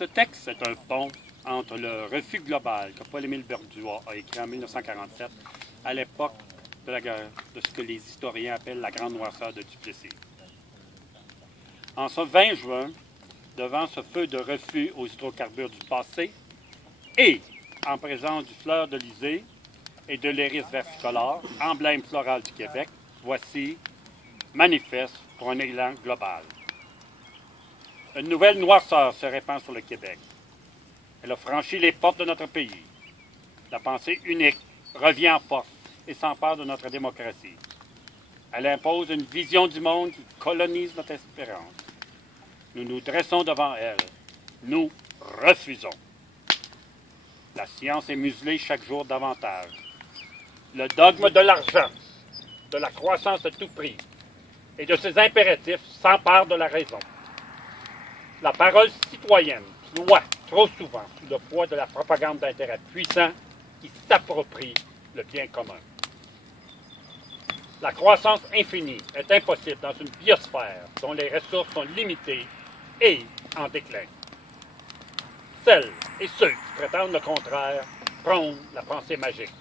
Ce texte est un pont entre le refus global que Paul-Émile Berduat a écrit en 1947, à l'époque de ce que les historiens appellent la grande noirceur de Duplessis. En ce 20 juin, devant ce feu de refus aux hydrocarbures du passé et en présence du fleur d'Elysée et de l'iris versicolore, emblème floral du Québec, voici Manifeste pour un élan global. Une nouvelle noirceur se répand sur le Québec. Elle a franchi les portes de notre pays. La pensée unique revient en force et s'empare de notre démocratie. Elle impose une vision du monde qui colonise notre espérance. Nous nous dressons devant elle. Nous refusons. La science est muselée chaque jour davantage. Le dogme de l'argent, de la croissance à tout prix et de ses impératifs s'empare de la raison. La parole citoyenne ploie trop souvent sous le poids de la propagande d'intérêts puissants qui s'approprient le bien commun. La croissance infinie est impossible dans une biosphère dont les ressources sont limitées et en déclin. Celles et ceux qui prétendent le contraire prônent la pensée magique.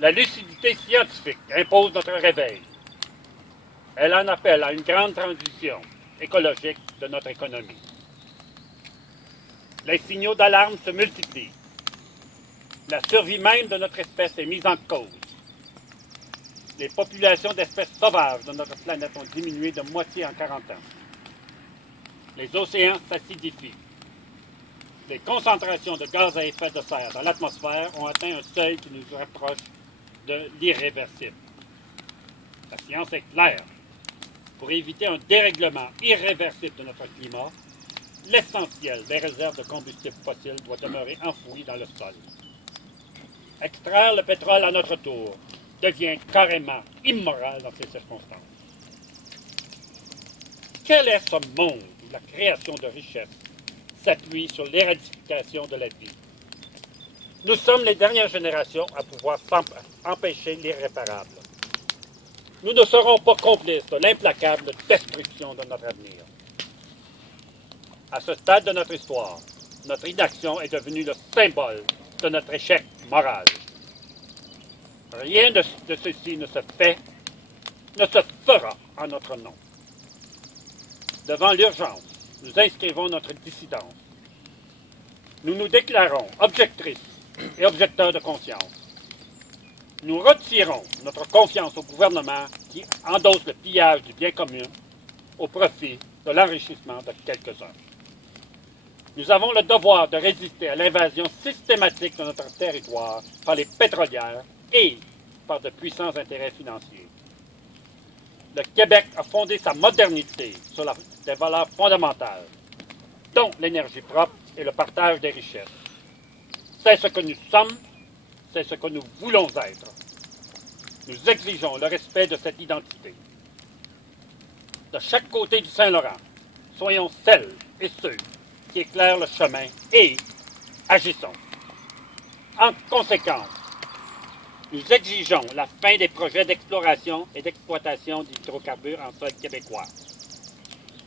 La lucidité scientifique impose notre réveil. Elle en appelle à une grande transition écologique de notre économie. Les signaux d'alarme se multiplient. La survie même de notre espèce est mise en cause. Les populations d'espèces sauvages de notre planète ont diminué de moitié en 40 ans. Les océans s'acidifient. Les concentrations de gaz à effet de serre dans l'atmosphère ont atteint un seuil qui nous rapproche de l'irréversible. La science est claire. Pour éviter un dérèglement irréversible de notre climat, l'essentiel des réserves de combustibles fossiles doit demeurer enfoui dans le sol. Extraire le pétrole à notre tour devient carrément immoral dans ces circonstances. Quel est ce monde où la création de richesses s'appuie sur l'éradication de la vie? Nous sommes les dernières générations à pouvoir empêcher l'irréparable. Nous ne serons pas complices de l'implacable destruction de notre avenir. À ce stade de notre histoire, notre inaction est devenue le symbole de notre échec moral. Rien de ceci ne se fait, ne se fera en notre nom. Devant l'urgence, nous inscrivons notre dissidence. Nous nous déclarons objectrices et objecteurs de conscience. Nous retirons notre confiance au gouvernement qui endosse le pillage du bien commun au profit de l'enrichissement de quelques-uns. Nous avons le devoir de résister à l'invasion systématique de notre territoire par les pétrolières et par de puissants intérêts financiers. Le Québec a fondé sa modernité sur des valeurs fondamentales, dont l'énergie propre et le partage des richesses. C'est ce que nous sommes, c'est ce que nous voulons être. Nous exigeons le respect de cette identité. De chaque côté du Saint-Laurent, soyons celles et ceux qui éclairent le chemin et agissons. En conséquence, nous exigeons la fin des projets d'exploration et d'exploitation d'hydrocarbures en sol québécois.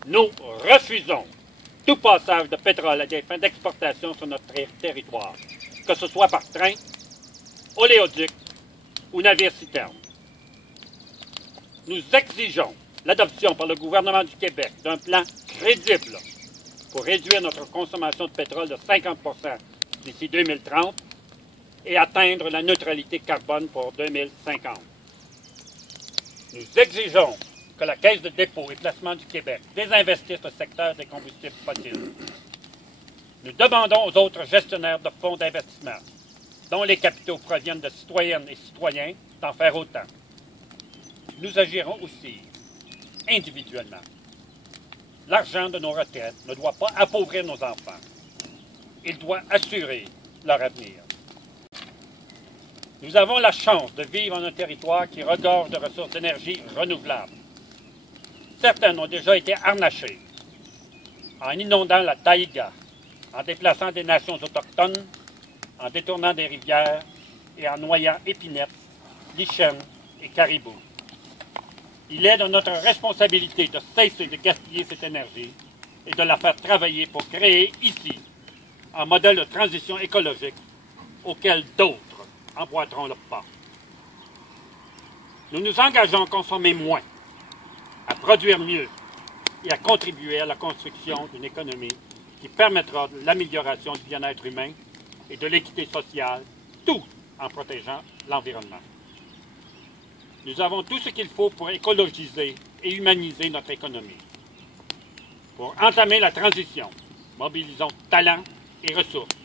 Nous refusons tout passage de pétrole à des fins d'exportation sur notre territoire, que ce soit par train, oléoduc ou navire-citerne. Nous exigeons l'adoption par le gouvernement du Québec d'un plan crédible pour réduire notre consommation de pétrole de 50 % d'ici 2030 et atteindre la neutralité carbone pour 2050. Nous exigeons que la Caisse de dépôt et placement du Québec désinvestisse le secteur des combustibles fossiles. Nous demandons aux autres gestionnaires de fonds d'investissement, dont les capitaux proviennent de citoyennes et citoyens, d'en faire autant. Nous agirons aussi individuellement. L'argent de nos retraites ne doit pas appauvrir nos enfants. Il doit assurer leur avenir. Nous avons la chance de vivre en un territoire qui regorge de ressources d'énergie renouvelables. Certaines ont déjà été harnachées en inondant la taïga, en déplaçant des nations autochtones, en détournant des rivières et en noyant épinettes, lichens et caribous. Il est de notre responsabilité de cesser de gaspiller cette énergie et de la faire travailler pour créer ici un modèle de transition écologique auquel d'autres emboîteront le pas. Nous nous engageons à consommer moins, à produire mieux et à contribuer à la construction d'une économie qui permettra de l'amélioration du bien-être humain et de l'équité sociale, tout en protégeant l'environnement. Nous avons tout ce qu'il faut pour écologiser et humaniser notre économie. Pour entamer la transition, mobilisons talents et ressources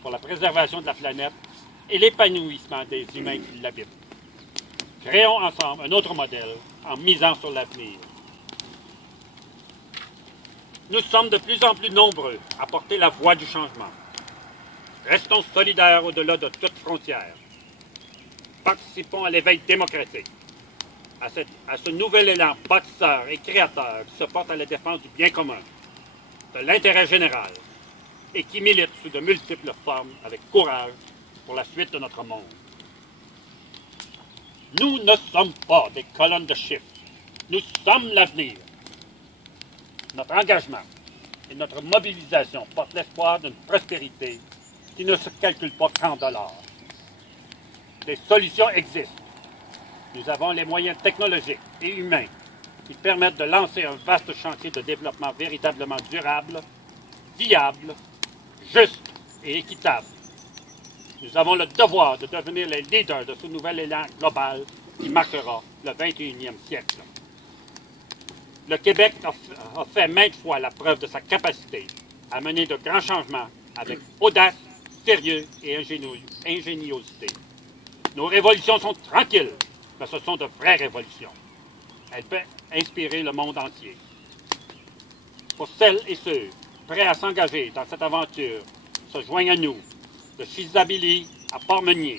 pour la préservation de la planète et l'épanouissement des humains qui l'habitent. Créons ensemble un autre modèle en misant sur l'avenir. Nous sommes de plus en plus nombreux à porter la voix du changement. Restons solidaires au-delà de toute frontière. Participons à l'éveil démocratique, à ce nouvel élan bâtisseur et créateur qui se porte à la défense du bien commun, de l'intérêt général et qui milite sous de multiples formes avec courage pour la suite de notre monde. Nous ne sommes pas des colonnes de chiffres. Nous sommes l'avenir. Notre engagement et notre mobilisation portent l'espoir d'une prospérité qui ne se calcule pas qu'en dollars. Des solutions existent. Nous avons les moyens technologiques et humains qui permettent de lancer un vaste chantier de développement véritablement durable, viable, juste et équitable. Nous avons le devoir de devenir les leaders de ce nouvel élan global qui marquera le 21e siècle. Le Québec a fait maintes fois la preuve de sa capacité à mener de grands changements avec audace, sérieux et ingéniosité. Nos révolutions sont tranquilles, mais ce sont de vraies révolutions. Elles peuvent inspirer le monde entier. Pour celles et ceux prêts à s'engager dans cette aventure, se joignent à nous, de Chisabili à Port-Meunier,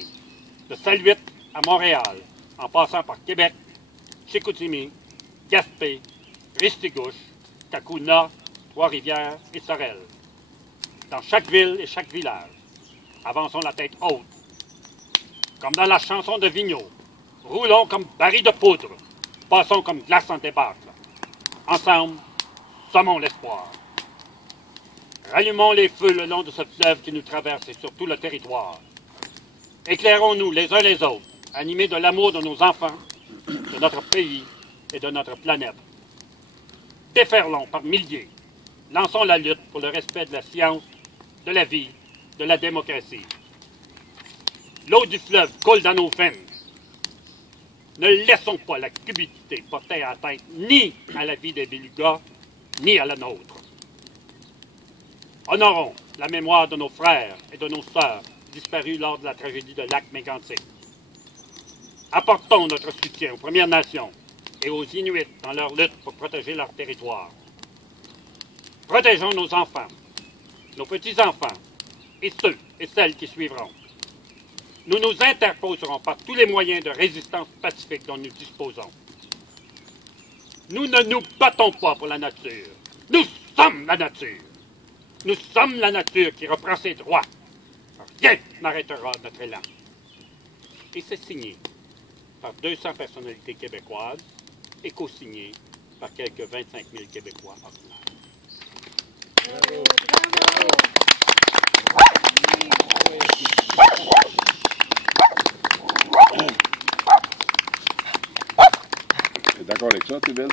de Saluit à Montréal, en passant par Québec, Chicoutimi, Gaspé, Ristigouche, Cacouna, Trois-Rivières et Sorel. Dans chaque ville et chaque village, avançons la tête haute. Comme dans la chanson de Vigneault, roulons comme barils de poudre, passons comme glace en débâcle. Ensemble, sommons l'espoir. Rallumons les feux le long de ce fleuve qui nous traverse et sur tout le territoire. Éclairons-nous les uns les autres, animés de l'amour de nos enfants, de notre pays et de notre planète. Déferlons par milliers. Lançons la lutte pour le respect de la science, de la vie, de la démocratie. L'eau du fleuve coule dans nos veines. Ne laissons pas la cupidité porter atteinte ni à la vie des Belugas, ni à la nôtre. Honorons la mémoire de nos frères et de nos sœurs disparus lors de la tragédie de Lac-Mégantic. Apportons notre soutien aux Premières Nations et aux Inuits dans leur lutte pour protéger leur territoire. Protégeons nos enfants, nos petits-enfants et ceux et celles qui suivront. Nous nous interposerons par tous les moyens de résistance pacifique dont nous disposons. Nous ne nous battons pas pour la nature. Nous sommes la nature. Nous sommes la nature qui reprend ses droits. Rien n'arrêtera notre élan. Et c'est signé par 200 personnalités québécoises et co-signé par quelques 25 000 Québécois ordinaires. Bravo. T'es d'accord avec ça, tu es belle?